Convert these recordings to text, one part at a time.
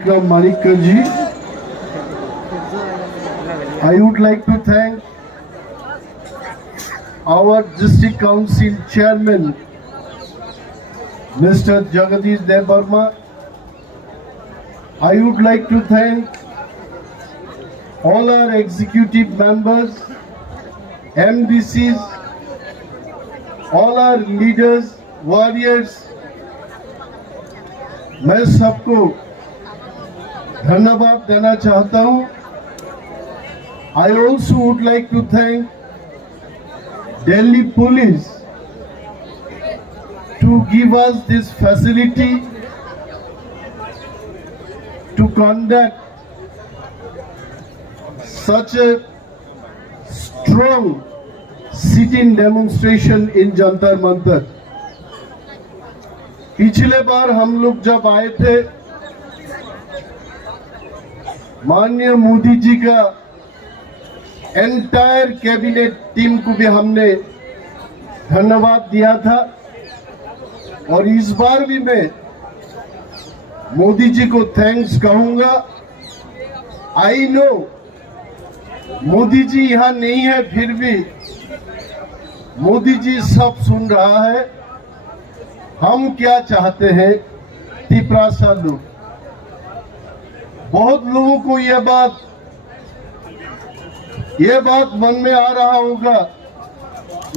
Vikram Manikkar ji. I would like to thank our District Council Chairman, Mr. Jagadish Devarma. I would like to thank all our executive members, MDCs, all our leaders, warriors. मैं सबको धन्यवाद देना चाहता हूं. I also would like to thank Delhi Police to give us this facility to conduct such a strong sit-in demonstration in Jantar Mantar. पिछले बार हम लोग जब आए थे, माननीय मोदी जी का एंटायर कैबिनेट टीम को भी हमने धन्यवाद दिया था और इस बार भी मैं मोदी जी को थैंक्स कहूंगा. आई नो मोदी जी यहाँ नहीं है, फिर भी मोदी जी सब सुन रहा है. हम क्या चाहते हैं तिपरासा लोग, बहुत लोगों को यह बात मन में आ रहा होगा,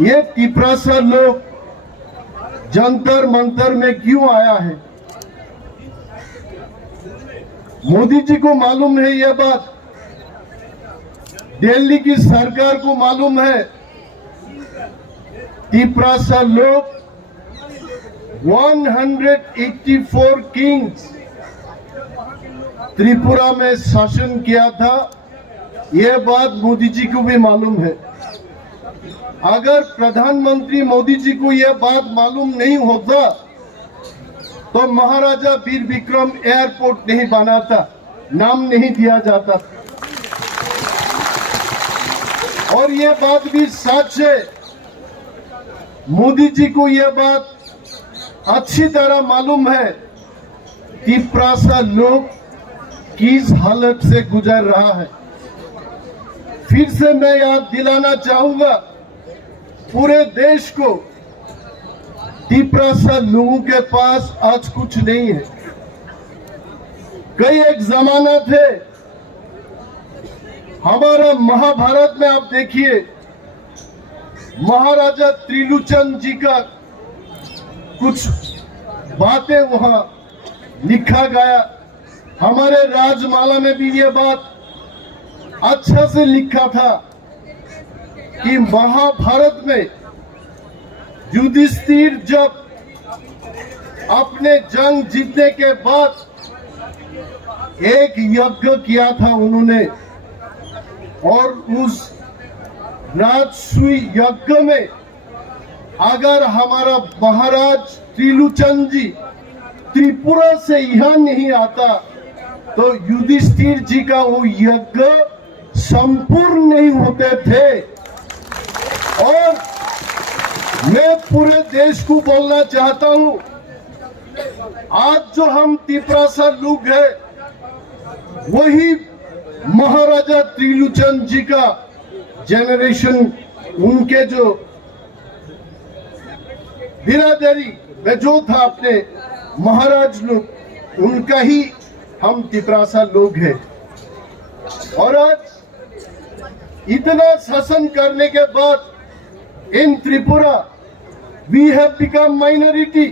ये तिपरासा लोग जंतर मंतर में क्यों आया है. मोदी जी को मालूम है यह बात, दिल्ली की सरकार को मालूम है. तिपरासा लोग 184 किंग्स त्रिपुरा में शासन किया था, यह बात मोदी जी को भी मालूम है. अगर प्रधानमंत्री मोदी जी को यह बात मालूम नहीं होता तो महाराजा वीर विक्रम एयरपोर्ट नहीं बनाता, नाम नहीं दिया जाता. और यह बात भी सच है, मोदी जी को यह बात अच्छी तरह मालूम है कि तिपरासा लोग किस हालत से गुजर रहा है. फिर से मैं याद दिलाना चाहूंगा पूरे देश को, तिपरासा लोगों के पास आज कुछ नहीं है. कई एक जमाना थे हमारा महाभारत में, आप देखिए महाराजा त्रिलोचन जी का कुछ बातें वहां लिखा गया. हमारे राजमाला में भी ये बात अच्छा से लिखा था कि महाभारत में युधिष्ठिर जब अपने जंग जीतने के बाद एक यज्ञ किया था उन्होंने, और उस राजसूय यज्ञ में अगर हमारा महाराज त्रिलोचन जी त्रिपुरा से यहाँ नहीं आता तो युधिष्ठिर जी का वो यज्ञ संपूर्ण नहीं होते थे. और मैं पूरे देश को बोलना चाहता हूँ, आज जो हम तिपरासा लोग हैं वही महाराजा त्रिलोचन जी का जेनरेशन, उनके जो बिरादरी में जो था अपने महाराज लोग, उनका ही हम तिपरासा लोग हैं. और आज इतना शासन करने के बाद in Tripura we have become minority.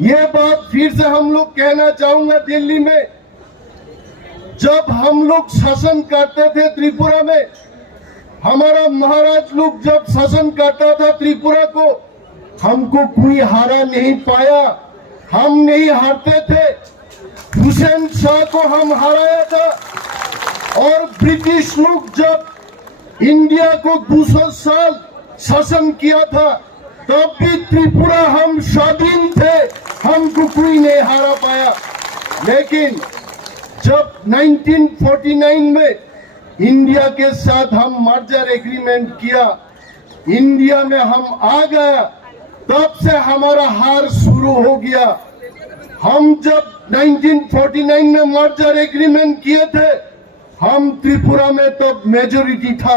ये बात फिर से हम लोग कहना चाहूंगा. दिल्ली में जब हम लोग शासन करते थे त्रिपुरा में, हमारा महाराज लोग जब शासन करता था त्रिपुरा को, हमको कोई हारा नहीं पाया. हम नहीं हारते थे, हुसैन शाह को हम हराया था. और ब्रिटिश लोग जब इंडिया को 200 साल शासन किया था तब भी त्रिपुरा हम स्वाधीन थे, हमको कोई नहीं हारा पाया. लेकिन जब 1949 में इंडिया के साथ हम मर्जर एग्रीमेंट किया, इंडिया में हम आ गया, तब से हमारा हार शुरू हो गया. हम जब 1949 में मर्जर एग्रीमेंट किए थे, हम त्रिपुरा में तब मेजोरिटी था।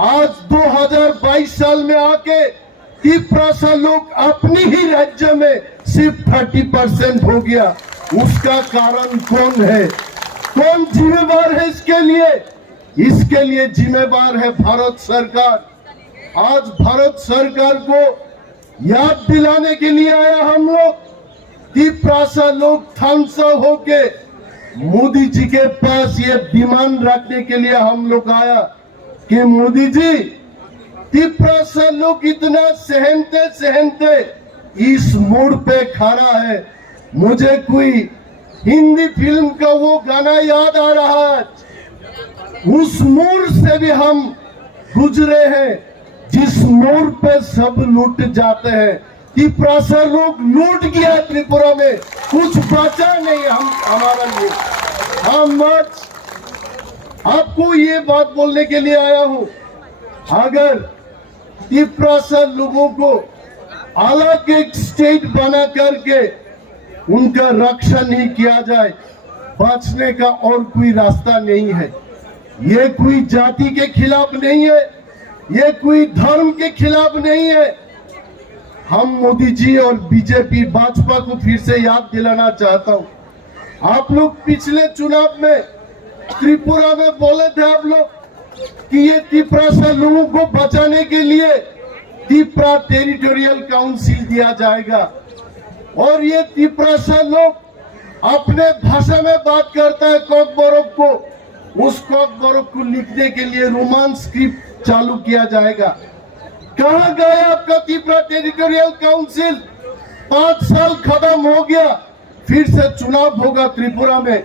आज 2022 साल में आके त्रिपुरा लोग अपनी ही राज्य में सिर्फ 30% हो गया। उसका कारण कौन है? कौन जिम्मेवार है इसके लिए? इसके लिए जिम्मेवार है भारत सरकार। आज भारत सरकार को याद दिलाने के लिए आया हम लोग। त्रिपुरा लोग थानसा होके मोदी जी के पास ये डिमांड रखने के लिए हम लोग आया कि मोदी जी, त्रिपुरा लोग इतना सहनते सहनते इस मोड़ पे खड़ा है। मुझे कोई हिंदी फिल्म का वो गाना याद आ रहा है, उस मोड़ से भी हम गुजरे हैं जिस मोड़ पे सब लूट जाते हैं। त्रिपुरा लोग लूट गया, त्रिपुरा में कुछ बचा नहीं हम हमारा लिए। हम आज आपको ये बात बोलने के लिए आया हूं, अगर त्रिपुरा लोगों को अलग एक स्टेट बना करके उनका रक्षा नहीं किया जाए, बचने का और कोई रास्ता नहीं है। ये कोई जाति के खिलाफ नहीं है, ये कोई धर्म के खिलाफ नहीं है। हम मोदी जी और बीजेपी भाजपा को फिर से याद दिलाना चाहता हूं। आप लोग पिछले चुनाव में त्रिपुरा में बोले थे आप लोग कि ये त्रिपुरा लोगों को बचाने के लिए त्रिपुरा टेरिटोरियल काउंसिल दिया जाएगा। और ये त्रिपुरा लोग अपने भाषा में बात करता है कॉकबोरोक को, उस कॉकबोरोक को लिखने के लिए रोमान स्क्रिप्ट चालू किया जाएगा। कहां गया आपका त्रिपुरा टेरिटोरियल काउंसिल? 5 साल खत्म हो गया, फिर से चुनाव होगा त्रिपुरा में।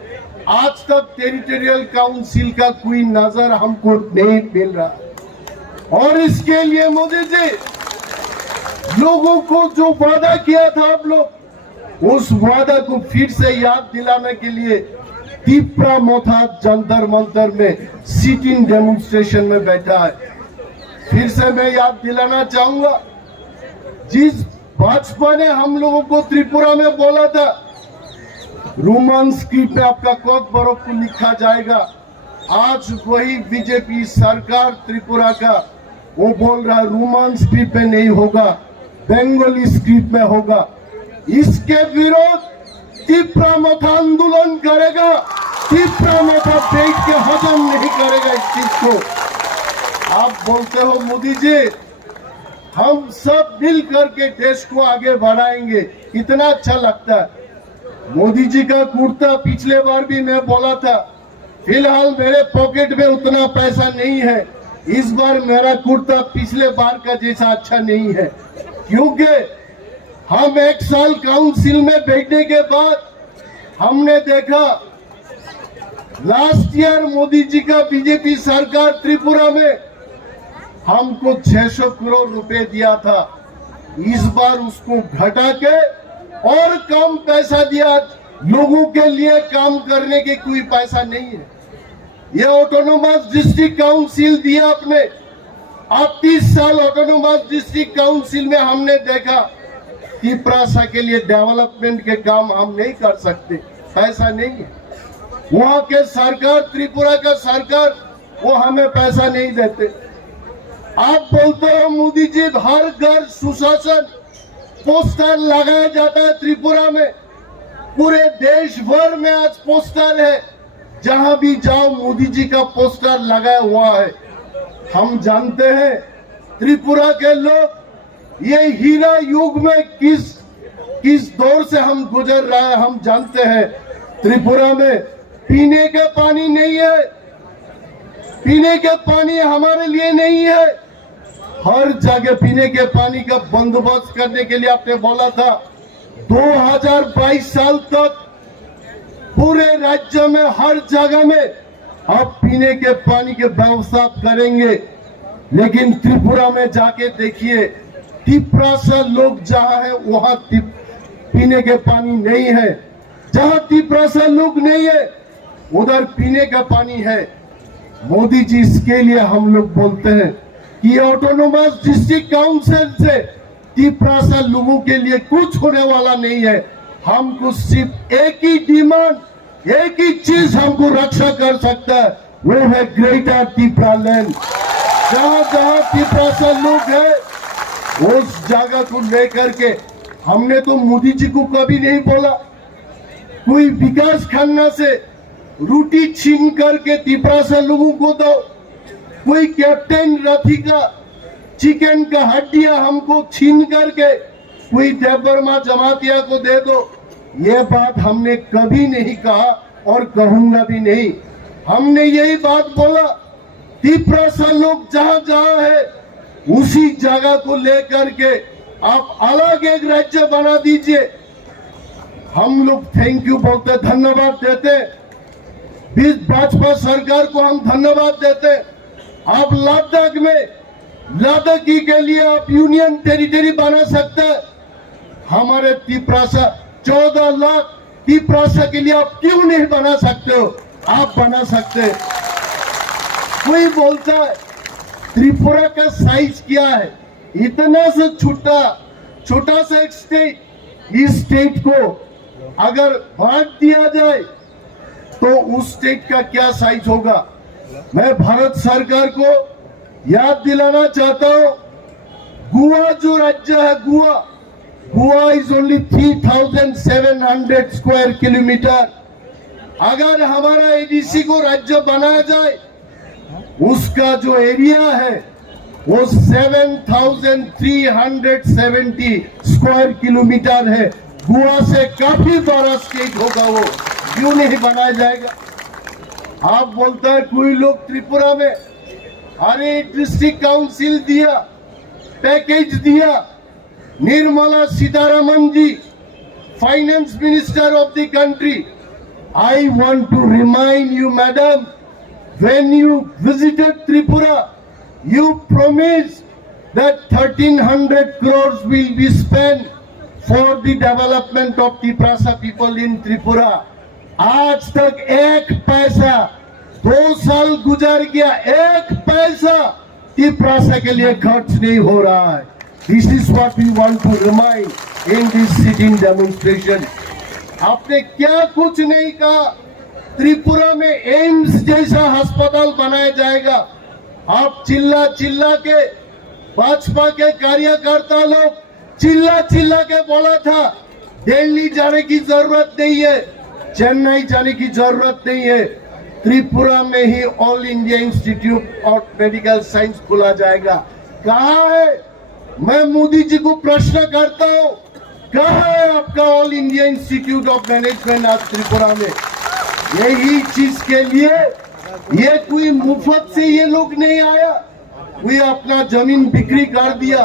आज तक टेरिटोरियल काउंसिल का कोई नजर हमको नहीं मिल रहा। और इसके लिए मोदी जी, लोगों को जो वादा किया था आप लोग, उस वादा को फिर से याद दिलाने के लिए त्रिपुरा मोथा जंतर मंतर में सिटिंग डेमोन्स्ट्रेशन में बैठा है। फिर से मैं याद दिलाना चाहूंगा, जिस भाजपा ने हम लोगों को त्रिपुरा में बोला था रोमान स्क्रिप्ट में आपका कॉकबोरोक को लिखा जाएगा, आज वही बीजेपी सरकार त्रिपुरा का वो बोल रहा है रोमान स्क्रिप्ट में नहीं होगा, बंगाली स्क्रिप्ट में होगा। इसके विरोध त्रिपुरा मोथा आंदोलन करेगा। त्रिपुरा मोथा पेट के हजम नहीं करेगा इस चीज को। आप बोलते हो मोदी जी, हम सब मिल करके देश को आगे बढ़ाएंगे, कितना अच्छा लगता है। मोदी जी का कुर्ता पिछले बार भी मैं बोला था, फिलहाल मेरे पॉकेट में उतना पैसा नहीं है, इस बार मेरा कुर्ता पिछले बार का जैसा अच्छा नहीं है, क्योंकि हम 1 साल काउंसिल में बैठने के बाद हमने देखा लास्ट ईयर मोदी जी का बीजेपी सरकार त्रिपुरा में हमको 600 करोड़ रुपए दिया था। इस बार उसको घटा के और कम पैसा दिया। लोगों के लिए काम करने के कोई पैसा नहीं है। ये ऑटोनोमस डिस्ट्रिक्ट काउंसिल दिया आपने, अब 30 साल ऑटोनोमस डिस्ट्रिक्ट काउंसिल में हमने देखा त्रिपुरा के लिए डेवलपमेंट के काम हम नहीं कर सकते, पैसा नहीं है। वहां के सरकार, त्रिपुरा का सरकार, वो हमें पैसा नहीं देते। आप बोलते हो मोदी जी हर घर सुशासन पोस्टर लगाया जाता है त्रिपुरा में, पूरे देश भर में आज पोस्टर है, जहां भी जाओ मोदी जी का पोस्टर लगाया हुआ है। हम जानते हैं त्रिपुरा के लोग ये हीरा युग में किस दौर से हम गुजर रहे हैं हम जानते हैं। त्रिपुरा में पीने का पानी नहीं है, पीने के पानी हमारे लिए नहीं है। हर जगह पीने के पानी का बंदोबस्त करने के लिए आपने बोला था 2022 साल तक पूरे राज्य में हर जगह में आप पीने के पानी के व्यवस्था करेंगे। लेकिन त्रिपुरा में जाके देखिए, त्रिपुरा से लोग जहां है वहां पीने के पानी नहीं है। जहां त्रिपुरा से लोग नहीं है उधर पीने का पानी है। मोदी जी, इसके लिए हम लोग बोलते हैं कि ऑटोनोमस डिस्ट्रिक्ट काउंसिल से त्रिपुरा से लोगों के लिए कुछ होने वाला नहीं है। हमको सिर्फ एक ही डिमांड, एक ही चीज हमको रक्षा कर सकता है, वो है ग्रेटर त्रिपुरा लैंड। जहां जहां त्रिपुरा लोग हैं उस जगह को लेकर के हमने तो मोदी जी को कभी नहीं बोला कोई विकास खन्ना से रोटी छीन करके त्रिपुरा से लोगों को दो, कोई कैप्टन रथी का चिकन का हड्डियां हमको छीन करके कोई देवबर्मा जमातिया को दे दो। ये बात हमने कभी नहीं कहा और कहूंगा भी नहीं। हमने यही बात बोला त्रिपुरा से लोग जहां जहां है उसी जगह को लेकर के आप अलग एक राज्य बना दीजिए। हम लोग थैंक यू बोलते, धन्यवाद देते, भाजपा सरकार को हम धन्यवाद देते। आप लद्दाख में लद्दाखी के लिए आप यूनियन टेरिटरी बना सकते हैं। हमारे त्रिपुरा 14 लाख त्रिपुरा के लिए आप क्यों नहीं बना सकते हो? आप बना सकते। कोई बोलता है त्रिपुरा का साइज क्या है, इतना से छोटा सा एक स्टेट, इस स्टेट को अगर बांट दिया जाए तो उस स्टेट का क्या साइज होगा। मैं भारत सरकार को याद दिलाना चाहता हूं, गोवा जो राज्य है, Goa is only 3700 square kilometre. अगर हमारा एडीसी को राज्य बनाया जाए उसका जो एरिया है वो 7370 स्क्वायर किलोमीटर है। गोवा से काफी बड़ा स्टेट होगा वो, क्यों नहीं बनाया जाएगा। आप बोलता है कोई लोग त्रिपुरा में अरे डिस्ट्रिक्ट काउंसिल दिया, पैकेज दिया। Nirmala Sitharaman ji, finance minister of the country, I want to remind you madam, when you visited Tripura, you promised that 1300 crores will be spent for the development of Tripura people in Tripura. आज तक एक पैसा, 2 साल गुजर गया, एक पैसा त्रिपुरा के लिए खर्च नहीं हो रहा है। This is what we want to remind in this sitting demonstration. आपने क्या कुछ नहीं कहा। त्रिपुरा में एम्स जैसा अस्पताल बनाया जाएगा। आप चिल्ला के भाजपा के कार्यकर्ता लोग चिल्ला के बोला था दिल्ली जाने की जरूरत नहीं है, चेन्नई जाने की जरूरत नहीं है, त्रिपुरा में ही all India institute of medical science खोला जाएगा। कहाँ है? मैं मोदी जी को प्रश्न करता हूँ, कहाँ है आपका all India institute of management आज त्रिपुरा में? यही चीज के लिए ये कोई मुफ्त से ये लोग नहीं आया। कोई अपना जमीन बिक्री कर दिया,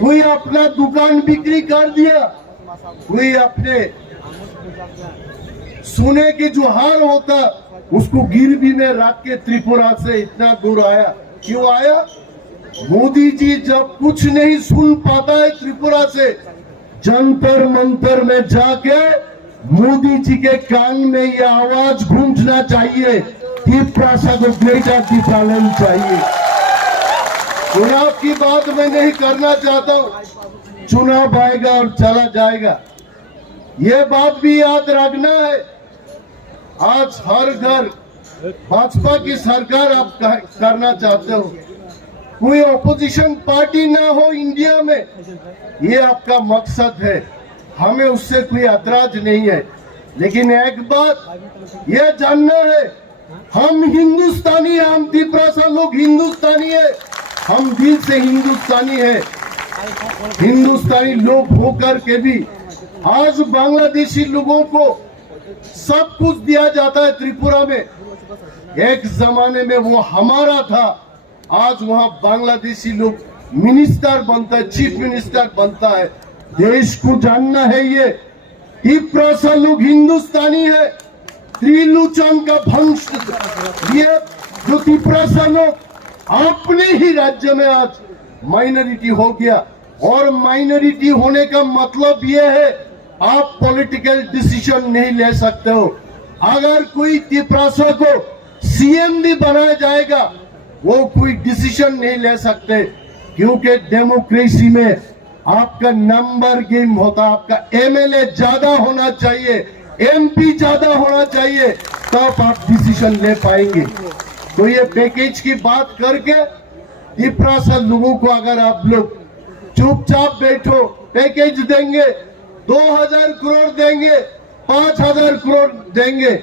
कोई अपना दुकान बिक्री कर दिया, कोई अपने सोने के जो हार होता उसको गिरवी में रख के त्रिपुरा से इतना दूर आया। क्यों आया? मोदी जी जब कुछ नहीं सुन पाता है त्रिपुरा से, जंतर मंतर में जाके मोदी जी के कान में ये आवाज गूंजना चाहिए, त्रिपुरा को ग्रेटर त्रिपुरा लैंड चाहिए। चुनाव की बात मैं नहीं करना चाहता हूं, चुनाव आएगा और चला जाएगा, ये बात भी याद रखना है। आज हर घर भाजपा की सरकार आप करना चाहते हो, कोई ऑपोजिशन पार्टी ना हो इंडिया में, ये आपका मकसद है, हमें उससे कोई ऐतराज नहीं है। लेकिन एक बात यह जानना है, हम हिंदुस्तानी, हम त्रिपुरा लोग हिंदुस्तानी है, हम दिल से हिंदुस्तानी है। हिंदुस्तानी लोग होकर के भी आज बांग्लादेशी लोगों को सब कुछ दिया जाता है त्रिपुरा में। एक जमाने में वो हमारा था, आज वहां बांग्लादेशी लोग मिनिस्टर बनता है, चीफ मिनिस्टर बनता है। देश को जानना है ये त्रिपुरा लोग हिंदुस्तानी है, त्रिलोचन का वंश। ये जो त्रिपुरा लोग अपने ही राज्य में आज माइनॉरिटी हो गया, और माइनॉरिटी होने का मतलब ये है आप पॉलिटिकल डिसीजन नहीं ले सकते हो। अगर कोई त्रिपुरा को सीएम भी बनाया जाएगा वो कोई डिसीजन नहीं ले सकते, क्योंकि डेमोक्रेसी में आपका नंबर गेम होता, आपका एमएलए ज्यादा होना चाहिए, एमपी ज्यादा होना चाहिए, तब आप डिसीजन ले पाएंगे। तो ये पैकेज की बात करके तिपरासा लोगों को अगर आप लोग चुपचाप बैठो, पैकेज देंगे, 2000 करोड़ देंगे, 5000 करोड़ देंगे।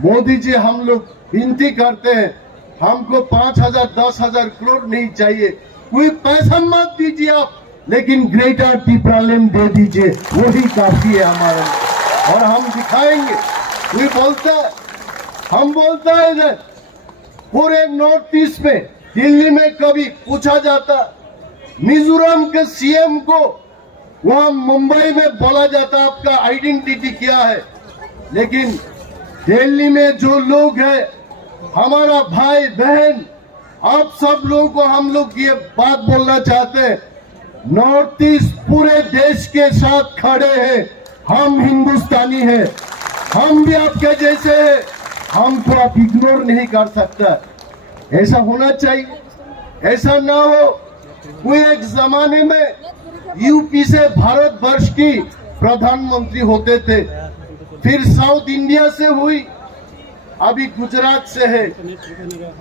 मोदी जी, हम लोग विनती करते हैं, हमको 5000 10,000 करोड़ नहीं चाहिए, कोई पैसा मत दीजिए आप, लेकिन ग्रेटर त्रिपुरालैंड दे दीजिए, वही काफी है हमारे लिए। और हम दिखाएंगे। कोई बोलता है, हम बोलता है इधर पूरे नॉर्थ ईस्ट में, दिल्ली में कभी पूछा जाता, मिजोरम के सीएम को वहां मुंबई में बोला जाता आपका आइडेंटिटी क्या है, लेकिन दिल्ली में जो लोग हैं, हमारा भाई बहन, आप सब लोगों को हम लोग ये बात बोलना चाहते हैं, नॉर्थ ईस्ट पूरे देश के साथ खड़े हैं, हम हिंदुस्तानी हैं, हम भी आपके जैसे हैं, हमको आप इग्नोर नहीं कर सकता। ऐसा होना चाहिए, ऐसा ना हो। कोई एक जमाने में यूपी से भारत वर्ष की प्रधानमंत्री होते थे, फिर साउथ इंडिया से हुई, अभी गुजरात से है,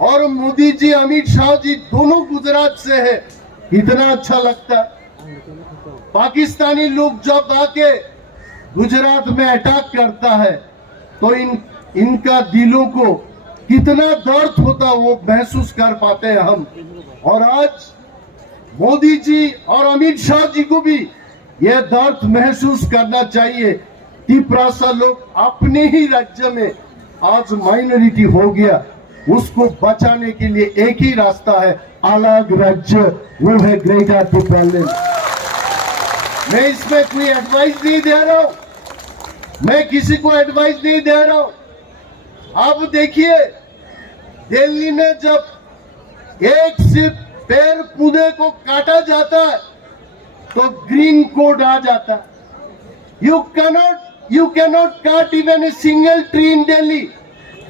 और मोदी जी अमित शाह जी दोनों गुजरात से है। कितना अच्छा लगता। पाकिस्तानी लोग जब आके गुजरात में अटैक करता है तो इनका दिलों को कितना दर्द होता वो महसूस कर पाते हैं हम। और आज मोदी जी और अमित शाह जी को भी यह दर्द महसूस करना चाहिए। तिपरासा लोग अपने ही राज्य में आज माइनॉरिटी हो गया, उसको बचाने के लिए एक ही रास्ता है, अलग राज्य, वो है ग्रेटर त्रिपुरालैंड। मैं इसमें कोई एडवाइस नहीं दे रहा हूं, मैं किसी को एडवाइस नहीं दे रहा हूं। आप देखिए, दिल्ली में जब एक सिर्फ पेड़ पौधे को काटा जाता है तो ग्रीन कोड आ जाता है। You cannot cut even a single tree in Delhi.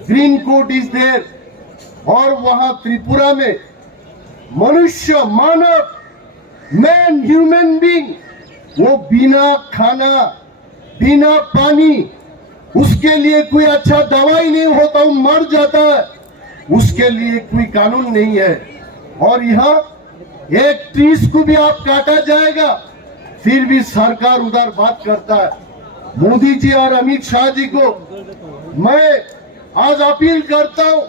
Green code is there. और वहां त्रिपुरा में मनुष्य, मानव, मैन, ह्यूमन बीइंग, वो बिना खाना, बिना पानी, उसके लिए कोई अच्छा दवाई नहीं होता, वो मर जाता है, उसके लिए कोई कानून नहीं है। और यहाँ एक ट्रीज को भी आप काटा जाएगा, फिर भी सरकार उधर बात करता है। मोदी जी और अमित शाह जी को मैं आज अपील करता हूं,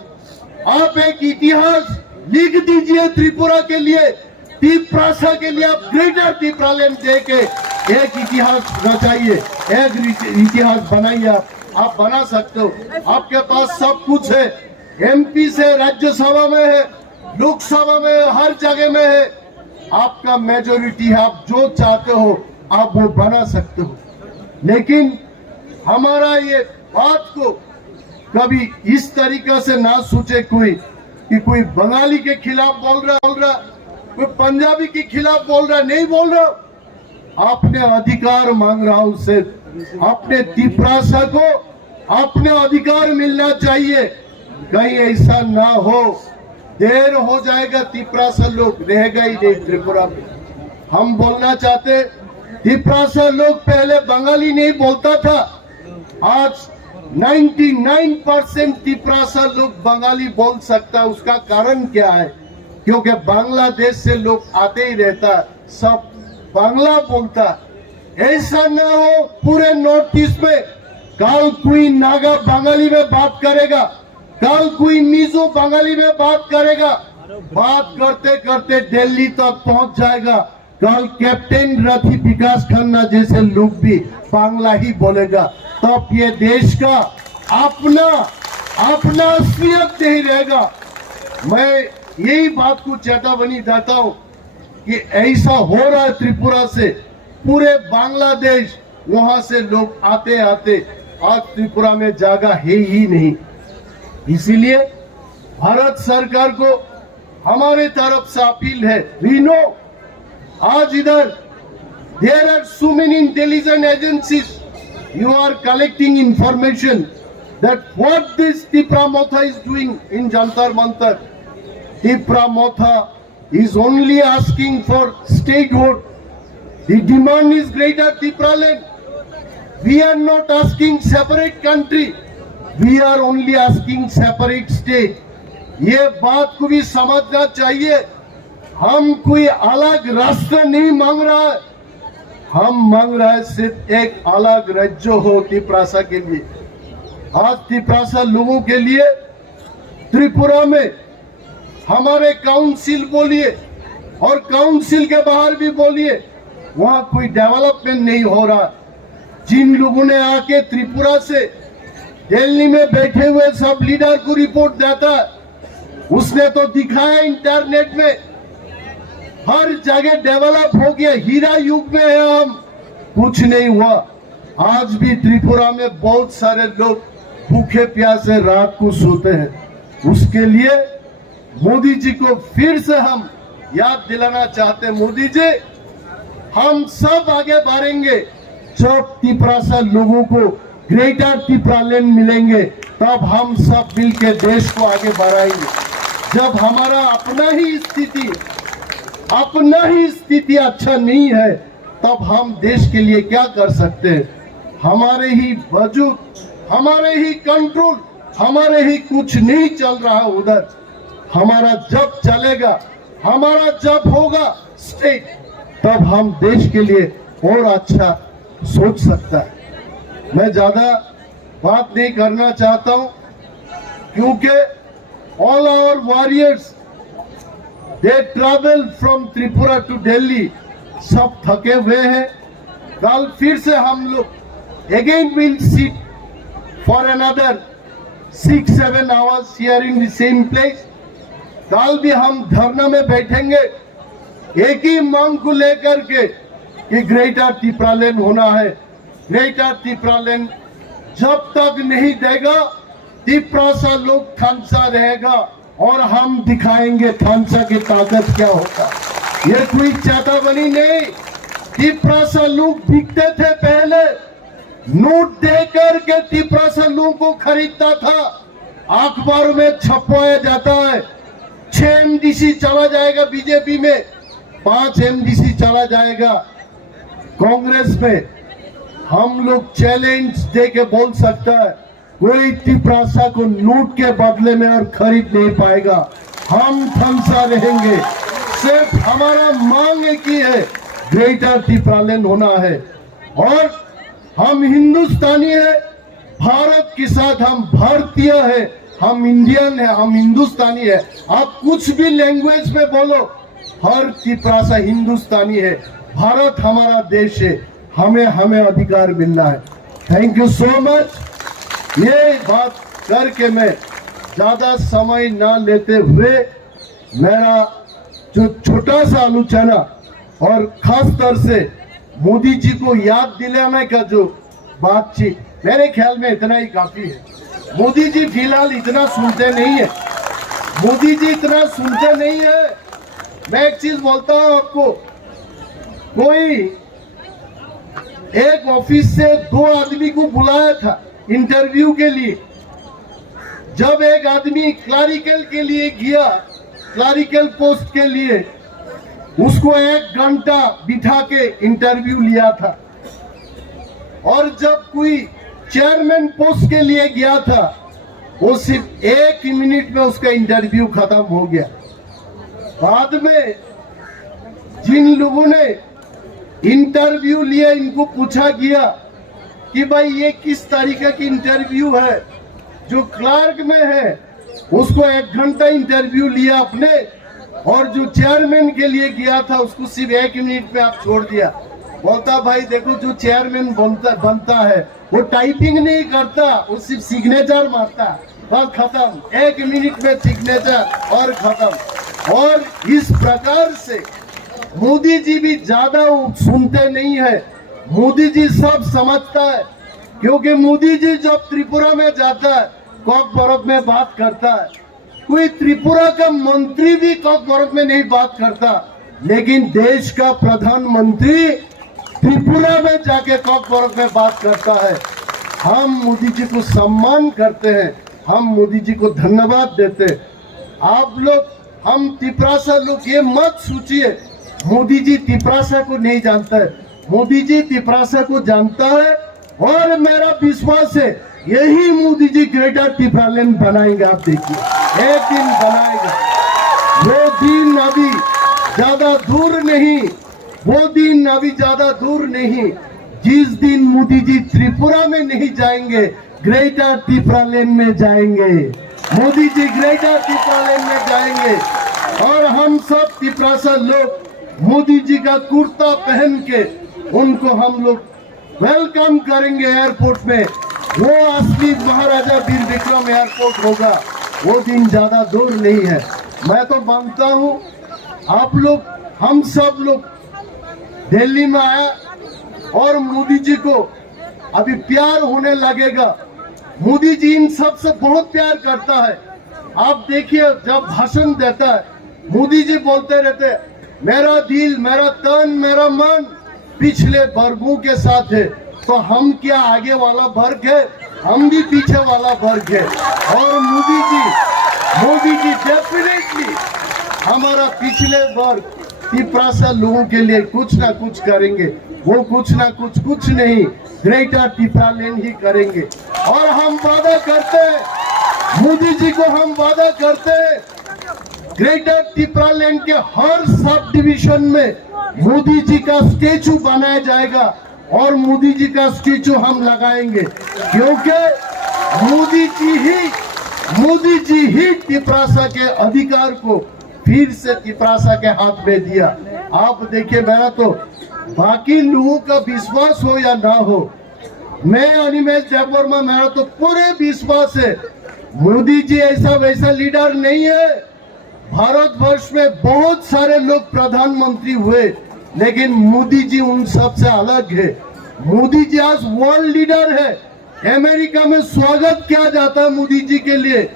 आप एक इतिहास लिख दीजिए त्रिपुरा के लिए, तिपरासा के लिए। आप ग्रेटर त्रिपुरालैंड दे के एक इतिहास रचाइए, एक इतिहास बनाइए। आप बना सकते हो, आपके पास सब कुछ है, एमपी से राज्यसभा में है, लोकसभा में है, हर जगह में है, आपका मेजोरिटी है, आप जो चाहते हो आप वो बना सकते हो। लेकिन हमारा ये बात को कभी इस तरीका से ना सोचे कोई कि कोई बंगाली के खिलाफ बोल रहा, कोई पंजाबी के खिलाफ बोल रहा, नहीं बोल रहा। आपने अधिकार मांग रहा हूं उससे, अपने तिपरासा को अपने अधिकार मिलना चाहिए। कहीं ऐसा ना हो, देर हो जाएगा, तिपरासा लोग रहेगा ही नहीं त्रिपुरा में। हम बोलना चाहते, तिपरासा लोग पहले बंगाली नहीं बोलता था, आज 99% तिपरासा लोग बंगाली बोल सकता है। उसका कारण क्या है? क्योंकि बांग्लादेश से लोग आते ही रहता, सब बांग्ला बोलता। ऐसा ना हो पूरे नॉर्थ ईस्ट में कल कोई नागा बंगाली में बात करेगा, कल कोई मिजो बंगाली में बात करेगा, बात करते करते दिल्ली तक पहुंच जाएगा। कल कैप्टन रथी विकास खन्ना जैसे लोग भी बांग्ला ही बोलेगा, तब ये देश का अपना असलियत नहीं रहेगा। मैं यही बात को चेतावनी देता हूं कि ऐसा हो रहा है त्रिपुरा से, पूरे बांग्लादेश, वहां से लोग आते आते आज त्रिपुरा में जगह है ही नहीं। इसीलिए भारत सरकार को हमारे तरफ से अपील है, वी नो आज इधर there are so many intelligent agencies, you are collecting information that what this Tipra Motha is doing in Jantar Mantar. Tipra Motha is only asking for statehood. The demand is Greater Tipraland. We are not asking separate country. We are only asking separate state. ये बात को भी समझना चाहिए। हम कोई अलग राष्ट्र नहीं मांग रहा है, हम मांग रहे हैं सिर्फ एक अलग राज्य हो तिप्रासा के लिए। आज तिप्रासा लोगों के लिए त्रिपुरा में हमारे काउंसिल बोलिए और काउंसिल के बाहर भी बोलिए, वहां कोई डेवलपमेंट नहीं हो रहा। जिन लोगों ने आके त्रिपुरा से दिल्ली में बैठे हुए सब लीडर को रिपोर्ट देता, उसने तो दिखाया इंटरनेट में, हर जगह डेवलप हो गया, हीरा युग में है हम, कुछ नहीं हुआ। आज भी त्रिपुरा में बहुत सारे लोग भूखे प्यासे रात को सोते हैं। उसके लिए मोदी जी को फिर से हम याद दिलाना चाहते हैं, मोदी जी हम सब आगे बढ़ेंगे जब तिप्रासा लोगों को ग्रेटर तिप्रालैंड मिलेंगे, तब हम सब मिलकर देश को आगे बढ़ाएंगे। जब हमारा अपना ही स्थिति अच्छा नहीं है, तब हम देश के लिए क्या कर सकते हैं? हमारे ही वजूद, हमारे ही कंट्रोल, हमारे ही कुछ नहीं चल रहा उधर। हमारा जब चलेगा, हमारा जब होगा स्टेट, तब हम देश के लिए और अच्छा सोच सकता है। मैं ज्यादा बात नहीं करना चाहता हूं, क्योंकि all our warriors they travel from Tripura to Delhi, सब थके हुए हैं। कल फिर से हम लोग again will sit for another 6-7 hours here in the same place. कल भी हम धरना में बैठेंगे एक ही मांग को लेकर के कि ग्रेटर तिप्रालैंड होना है। ग्रेटर तिप्रालैंड जब तक नहीं देगा, तिप्रासा लोग थानसा रहेगा और हम दिखाएंगे थानसा की ताकत क्या होता। ये कोई चेतावनी नहीं। तिप्रासा लोग बिकते थे पहले, नोट देकर के तिप्रासा लोगों को खरीदता था, अखबार में छपवाया जाता है। 6 एमडीसी चला जाएगा बीजेपी में, 5 एमडीसी चला जाएगा कांग्रेस में। हम लोग चैलेंज दे के बोल सकता है, कोई तिप्रासा को लूट के बदले में और खरीद नहीं पाएगा। हम थानसा रहेंगे। सिर्फ हमारा मांग एक ही है, ग्रेटर तिप्रालैंड होना है। और हम हिंदुस्तानी है, भारत के साथ हम भारतीय है, हम इंडियन है, हम हिंदुस्तानी है। आप कुछ भी लैंग्वेज में बोलो, हर तिप्रासा हिंदुस्तानी है। भारत हमारा देश है, हमें अधिकार मिलना है। Thank you so much. ये बात करके मैं ज्यादा समय ना लेते हुए मेरा जो छोटा सा आलोचना और खास तौर से मोदी जी को याद दिलाने का जो बातचीत, मेरे ख्याल में इतना ही काफी है। मोदी जी फिलहाल इतना सुनते नहीं है, मोदी जी इतना सुनते नहीं है। मैं एक चीज बोलता हूं आपको, कोई एक ऑफिस से 2 आदमी को बुलाया था इंटरव्यू के लिए। जब एक आदमी क्लरिकल के लिए गया, क्लरिकल पोस्ट के लिए, उसको 1 घंटा बिठा के इंटरव्यू लिया था। और जब कोई चेयरमैन पोस्ट के लिए गया था, वो सिर्फ 1 मिनट में उसका इंटरव्यू खत्म हो गया। बाद में जिन लोगों ने इंटरव्यू लिया, इनको पूछा गया कि भाई ये किस तरीके की इंटरव्यू है। जो क्लर्क में है उसको 1 घंटा इंटरव्यू लिया आपने, और जो चेयरमैन के लिए गया था उसको सिर्फ 1 मिनट में आप छोड़ दिया। बोलता भाई देखो, जो चेयरमैन बनता है वो टाइपिंग नहीं करता, वो सिर्फ सिग्नेचर मारता, बस खत्म। 1 मिनट में सिग्नेचर और खत्म। और इस प्रकार से मोदी जी भी ज्यादा सुनते नहीं है। मोदी जी सब समझता है, क्योंकि मोदी जी जब त्रिपुरा में जाता है, कॉकबोरक में बात करता है। कोई त्रिपुरा का मंत्री भी कॉकबोरक में नहीं बात करता, लेकिन देश का प्रधानमंत्री त्रिपुरा में जाके कॉकबोरक में बात करता है। हम मोदी जी को सम्मान करते हैं, हम मोदी जी को धन्यवाद देते हैं। आप लोग, हम तिप्रासा लोग ये मत सोचिए मोदी जी तिपरासा को नहीं जानता है, मोदी जी तिपरासा को जानता है। और मेरा विश्वास है यही मोदी जी ग्रेटर तिपरालैंड बनाएंगे। आप देखिए एक दिन बनाएगा। वो दिन अभी ज्यादा दूर नहीं, वो दिन अभी ज्यादा दूर नहीं। जिस दिन मोदी जी त्रिपुरा में नहीं जाएंगे, ग्रेटर तिपरालैंड में जाएंगे। मोदी जी ग्रेटर तिपरालैंड में जाएंगे और हम सब तिपरासा लोग मोदी जी का कुर्ता पहन के उनको हम लोग वेलकम करेंगे एयरपोर्ट में। वो असली महाराजा वीर विक्रम एयरपोर्ट होगा। वो दिन ज्यादा दूर नहीं है। मैं तो मानता हूँ आप लोग, हम सब लोग दिल्ली में आया और मोदी जी को अभी प्यार होने लगेगा। मोदी जी इन सब से बहुत प्यार करता है। आप देखिए जब भाषण देता है मोदी जी बोलते रहते मेरा दिल, मेरा तन, मेरा मन पिछले वर्गों के साथ है। तो हम क्या आगे वाला वर्ग है? हम भी पीछे वाला वर्ग है। और मोदी जी डेफिनेटली हमारा पिछले वर्ग तिपरासा लोगों के लिए कुछ ना कुछ करेंगे। वो कुछ ना कुछ नहीं, ग्रेटर तिपरालैंड ही करेंगे। और हम वादा करते हैं, मोदी जी को हम वादा करते हैं, ग्रेटर तिपरालैंड के हर सब डिवीजन में मोदी जी का स्टेचू बनाया जाएगा और मोदी जी का स्टेचू हम लगाएंगे। क्योंकि मोदी जी ही तिपरासा के अधिकार को फिर से तिपरासा के हाथ में दिया। आप देखिए, मेरा तो बाकी लोगों का विश्वास हो या ना हो, मैं अनिमेश जयवर्मा, मेरा तो पूरे विश्वास है मोदी जी ऐसा वैसा लीडर नहीं है। भारतवर्ष में बहुत सारे लोग प्रधानमंत्री हुए, लेकिन मोदी जी उन सब से अलग है। मोदी जी आज वर्ल्ड लीडर है। अमेरिका में स्वागत किया जाता है मोदी जी के लिए,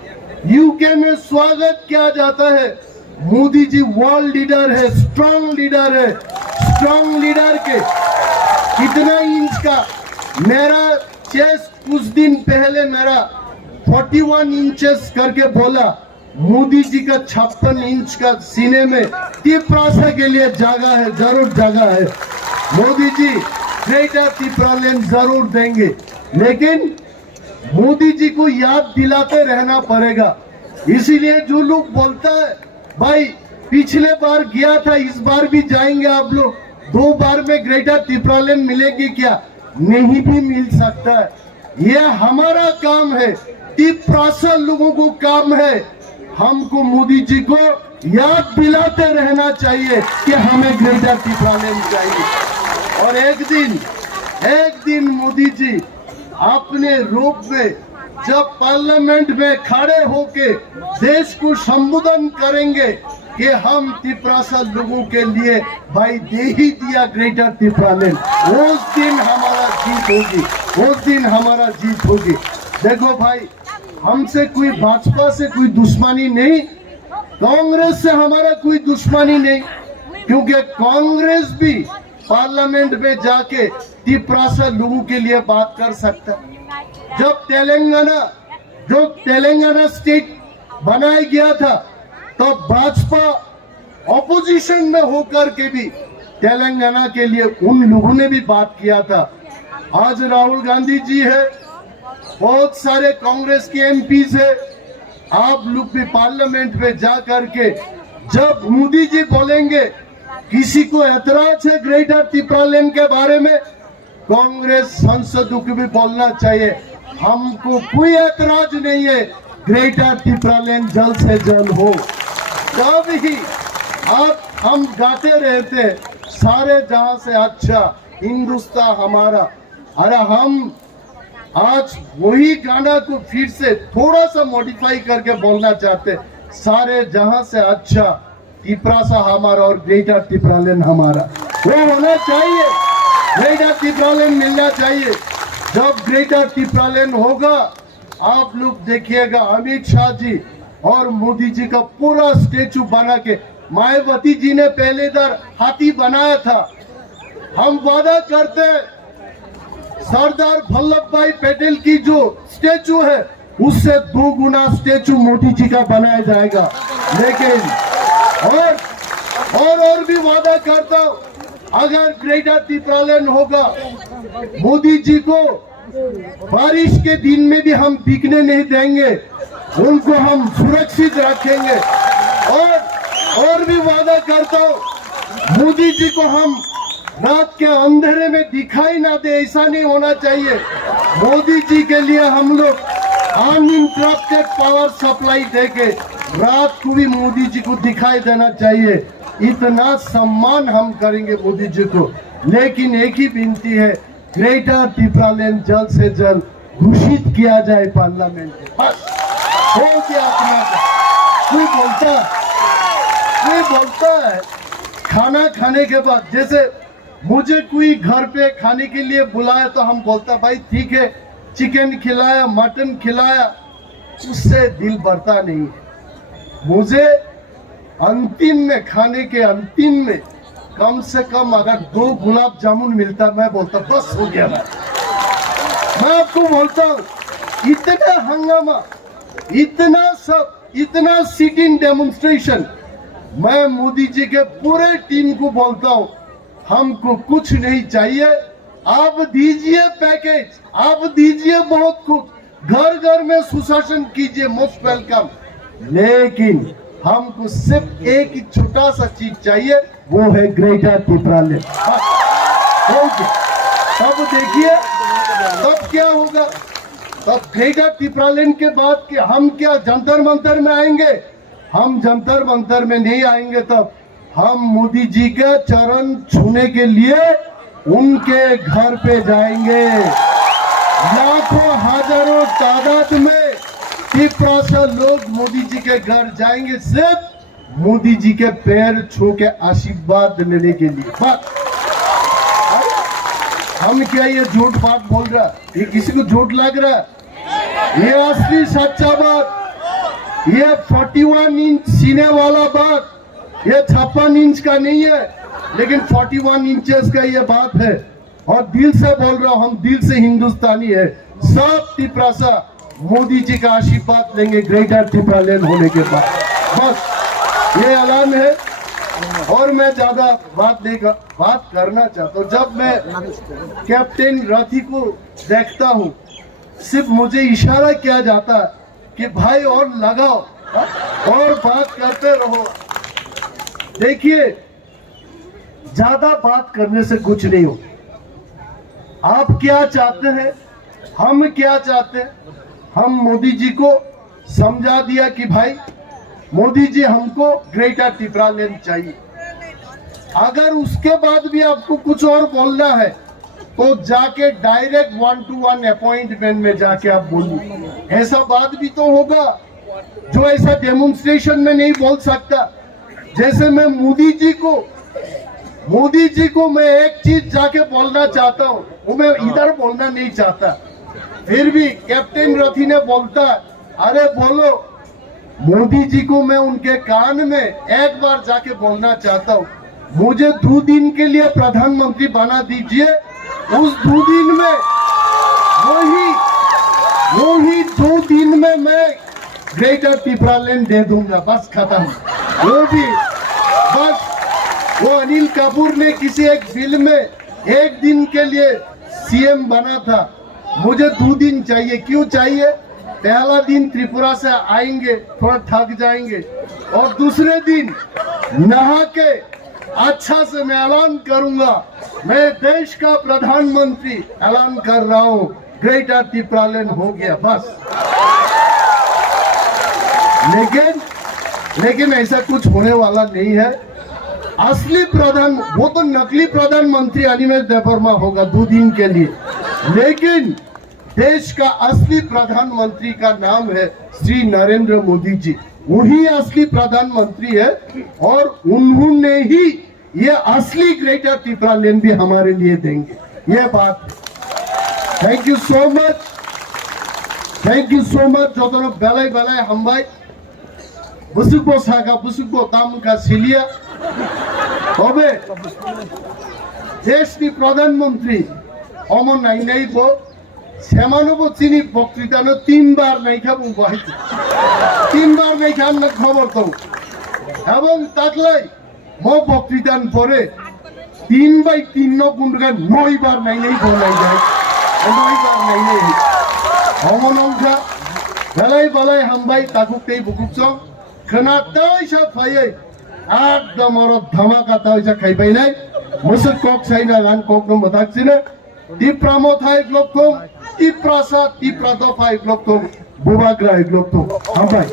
यूके में स्वागत किया जाता है। मोदी जी वर्ल्ड लीडर है, स्ट्रांग लीडर है। स्ट्रांग लीडर के कितना इंच का मेरा चेस्ट कुछ दिन पहले मेरा 41 इंचेस करके बोला। मोदी जी का 56 इंच का सीने में तिपरासा के लिए जगह है, जरूर जगह है। मोदी जी ग्रेटर तिपरालैंड जरूर देंगे, लेकिन मोदी जी को याद दिलाते रहना पड़ेगा। इसीलिए जो लोग बोलता है भाई पिछले बार गया था, इस बार भी जाएंगे आप लोग, 2 बार में ग्रेटर तिपरालैंड मिलेगी क्या? नहीं भी मिल सकता है। यह हमारा काम है, तिपरासा लोगों को काम है। हमको मोदी जी को याद दिलाते रहना चाहिए कि हमें ग्रेटर तिपरालैंड चाहिए। और एक दिन मोदी जी अपने रूप में जब पार्लियामेंट में खड़े होके देश को संबोधन करेंगे कि हम तिपरासा लोगों के लिए भाई दे ही दिया ग्रेटर तिपरालैंड, उस दिन हमारा जीत होगी, उस दिन हमारा जीत होगी। देखो भाई, हमसे कोई भाजपा से कोई दुश्मनी नहीं, कांग्रेस से हमारा कोई दुश्मनी नहीं, क्योंकि कांग्रेस भी पार्लियामेंट में जाके तिपरासा लोगों के लिए बात कर सकता। जब तेलंगाना स्टेट बनाया गया था तो भाजपा ऑपोजिशन में होकर के भी तेलंगाना के लिए उन लोगों ने भी बात किया था। आज राहुल गांधी जी है, बहुत सारे कांग्रेस के एमपीज है, आप लोग भी पार्लियामेंट में जा करके जब मोदी जी बोलेंगे किसी को ऐतराज है ग्रेटर तिपरालैंड के बारे में, कांग्रेस सांसदों को भी बोलना चाहिए हमको कोई ऐतराज नहीं है, ग्रेटर तिपरालैंड जल्द से जल्द हो। तब ही हम गाते रहते सारे जहां से अच्छा हिंदुस्तान हमारा। अरे हम आज वही गाना को फिर से थोड़ा सा मॉडिफाई करके बोलना चाहते, सारे जहां से अच्छा तिपरासा हमारा और ग्रेटर तिपरालैंड हमारा। वो होना चाहिए, ग्रेटर तिपरालैंड मिलना चाहिए। जब ग्रेटर तिपरालैंड होगा, आप लोग देखिएगा अमित शाह जी और मोदी जी का पूरा स्टेचू बना के, मायावती जी ने पहले इधर हाथी बनाया था। हम वादा करते हैं सरदार वल्लभ भाई पटेल की जो स्टेचू है उससे 2 गुना स्टेचू मोदी जी का बनाया जाएगा। लेकिन और और भी वादा करता हूँ, अगर ग्रेटर तिप्रालेन होगा, मोदी जी को बारिश के दिन में भी हम बिकने नहीं देंगे, उनको हम सुरक्षित रखेंगे। और भी वादा करता हूँ, मोदी जी को हम रात के अंधेरे में दिखाई ना दे, ऐसा नहीं होना चाहिए। मोदी जी के लिए हम लोग अनइंटरप्टेड पावर सप्लाई देके रात को भी मोदी जी को दिखाई देना चाहिए। इतना सम्मान हम करेंगे मोदी जी को। लेकिन एक ही विनती है, ग्रेटर तिप्रालेन जल्द से जल्द घोषित किया जाए पार्लियामेंट में, बस हो गया अपना। कोई बोलता है खाना खाने के बाद, जैसे मुझे कोई घर पे खाने के लिए बुलाया तो हम बोलता भाई ठीक है, चिकन खिलाया, मटन खिलाया, उससे दिल भरता नहीं है। मुझे अंतिम में, खाने के अंतिम में कम से कम अगर 2 गुलाब जामुन मिलता, मैं बोलता बस हो गया। मैं आपको बोलता हूँ, इतना हंगामा, इतना सब, इतना सिटिंग डेमोन्स्ट्रेशन, मैं मोदी जी के पूरे टीम को बोलता हूँ, हमको कुछ नहीं चाहिए। आप दीजिए पैकेज, आप दीजिए बहुत कुछ, घर घर में सुशासन कीजिए, मोस्ट वेलकम। लेकिन हमको सिर्फ एक ही छोटा सा चीज चाहिए, वो है ग्रेटर तिप्रालेन। तब देखिए तब क्या होगा। तब ग्रेटर तिप्रालेन के बाद कि हम क्या जंतर मंतर में आएंगे? हम जंतर मंतर में नहीं आएंगे। तब हम मोदी जी के चरण छूने के लिए उनके घर पे जाएंगे। लाखों हजारों तादाद में तिप्रासा लोग मोदी जी के घर जाएंगे, सिर्फ मोदी जी के पैर छू के आशीर्वाद लेने के लिए। बस हम क्या ये झूठ बात बोल रहा, ये किसी को झूठ लग रहा? ये असली सच्चा बात, ये 41 इंच सीने वाला बात, ये 56 इंच का नहीं है, लेकिन 41 इंचेस का ये बात है। और दिल से बोल रहा हूं, हम दिल से हिंदुस्तानी है। सब तिप्रासा मोदी जी का आशीर्वाद लेंगे ग्रेटर तिप्रालेन होने के बाद। बस ये ऐलान है। और मैं ज्यादा बात करना चाहता हूँ। जब मैं कैप्टन रथी को देखता हूँ, सिर्फ मुझे इशारा किया जाता है कि भाई और लगाओ और बात करते रहो। देखिए, ज्यादा बात करने से कुछ नहीं हो। आप क्या चाहते हैं, हम क्या चाहते हैं? हम मोदी जी को समझा दिया कि भाई मोदी जी हमको ग्रेटर तिप्रालेन चाहिए। अगर उसके बाद भी आपको कुछ और बोलना है तो जाके डायरेक्ट 1-to-1 अपॉइंटमेंट में जाके आप बोलिए। ऐसा बात भी तो होगा जो ऐसा डेमोन्स्ट्रेशन में नहीं बोल सकता। जैसे मैं मोदी जी को मैं एक चीज जाके बोलना चाहता हूँ, वो मैं इधर बोलना नहीं चाहता, फिर भी कैप्टन रथी ने बोलता, अरे बोलो। मोदी जी को मैं उनके कान में एक बार जाके बोलना चाहता हूँ, मुझे 2 दिन के लिए प्रधानमंत्री बना दीजिए। उस 2 दिन में वही 2 दिन में मैं ग्रेटर तिप्रालेन दे दूंगा। बस खत्म। वो भी बस वो अनिल कपूर ने किसी एक फिल्म में 1 दिन के लिए सीएम बना था। मुझे 2 दिन चाहिए। क्यों चाहिए? पहला दिन त्रिपुरा से आएंगे, थोड़ा थक जाएंगे, और दूसरे दिन नहा के अच्छा से मैं ऐलान करूंगा, मैं देश का प्रधानमंत्री ऐलान कर रहा हूं, ग्रेटर तिप्रालेन हो गया। बस लेकिन ऐसा कुछ होने वाला नहीं है। असली वो तो नकली प्रधानमंत्री अनिमेष देबबर्मा होगा 2 दिन के लिए, लेकिन देश का असली प्रधानमंत्री का नाम है श्री नरेंद्र मोदी जी। वही असली प्रधानमंत्री है और उन्होंने ही ये असली ग्रेटर तिप्रालेन भी हमारे लिए देंगे। ये बात है। थैंक यू सो मच जो बेलाय हमबाय बुसुको सागा बुसुको तामुका सिलिया होबे देश की प्रधानमंत्री अमन नाई बो सेमानबो चिनी बक्तृता 3 बार नहीं खाबो 3 बार नहीं खान खबर तो এবং তাকলাই mo boktitan pore 3/3 no kunduga 9 bar nainei bolai jai 9 bar nainei homonongka belai balai hambai takuk tei bukukso khana taisa phai ekdom oro dhamaka taisa khaibai nai musuk kok saina gan kok no mataksina tipramo thai glokthom tiprasa tiprado phai glokthom bubagra glokthom hambai